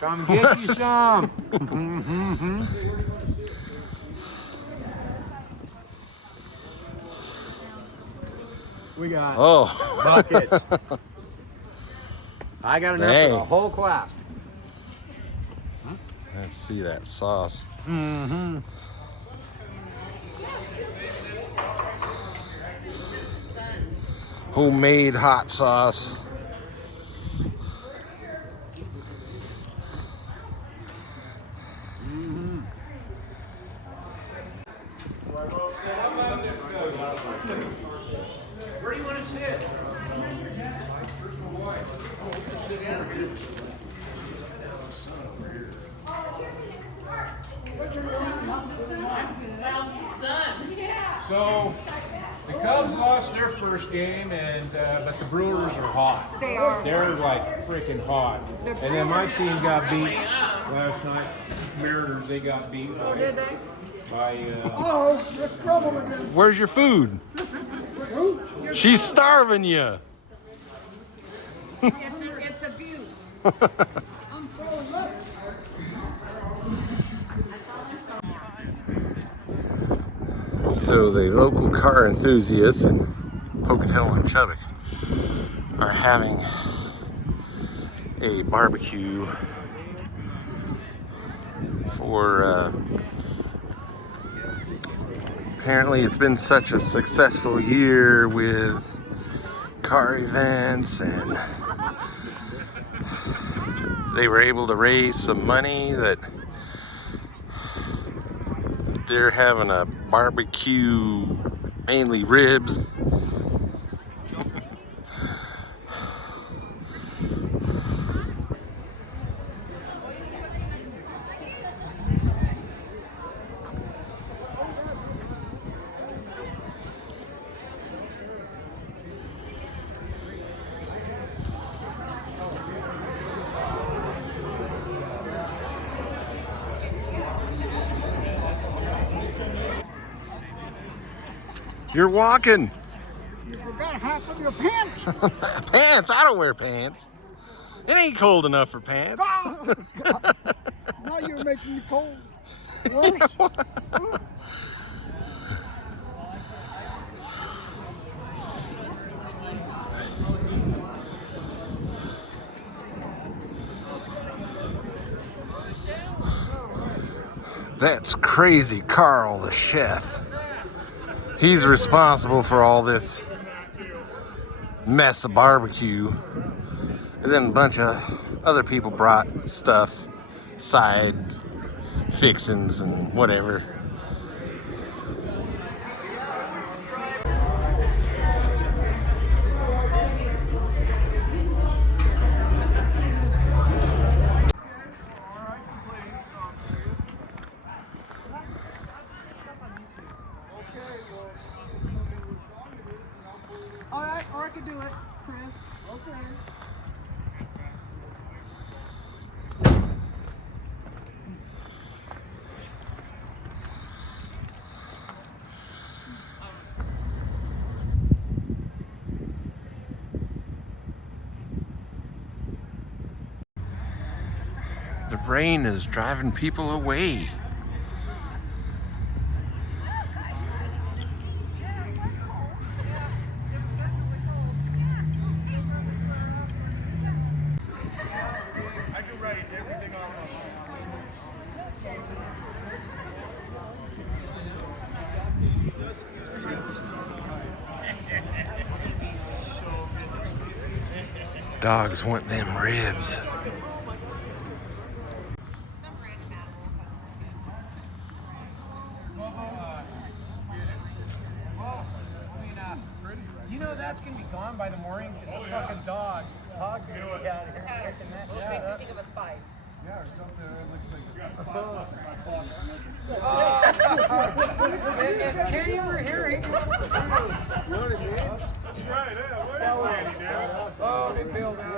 Come get you some. We got buckets. I got enough for the whole class. Let's see that sauce. Homemade hot sauce. Where do you want to sit? So the Cubs lost their first game, and but the Brewers are hot. They are. They're like freaking hot. And then my team got beat last night. Mariners, they got beat. Oh, did they? By There's trouble again. Where's your food? She's starving you. It's abuse. I'm throwing up. So the local car enthusiasts in Pocatello and Chubbuck are having a barbecue for apparently it's been such a successful year with car events, and they were able to raise some money that they're having a barbecue, mainly ribs. You're walking. You forgot half of your pants. Pants? I don't wear pants. It ain't cold enough for pants. Oh, God. Now you're making me cold. That's crazy Carl, the chef. He's responsible for all this mess of barbecue. And then a bunch of other people brought stuff, side fixings and whatever. All right, or I could do it, Chris. Okay. The rain is driving people away. Dogs want them ribs. You know that's gonna be gone by the morning because the fucking dogs. Dogs are gonna be out here picking that. Which makes me think of a spy. Yeah, or something that looks like Kenny or Harry. That's right, yeah. What is Andy, dude? Oh, they bailed out.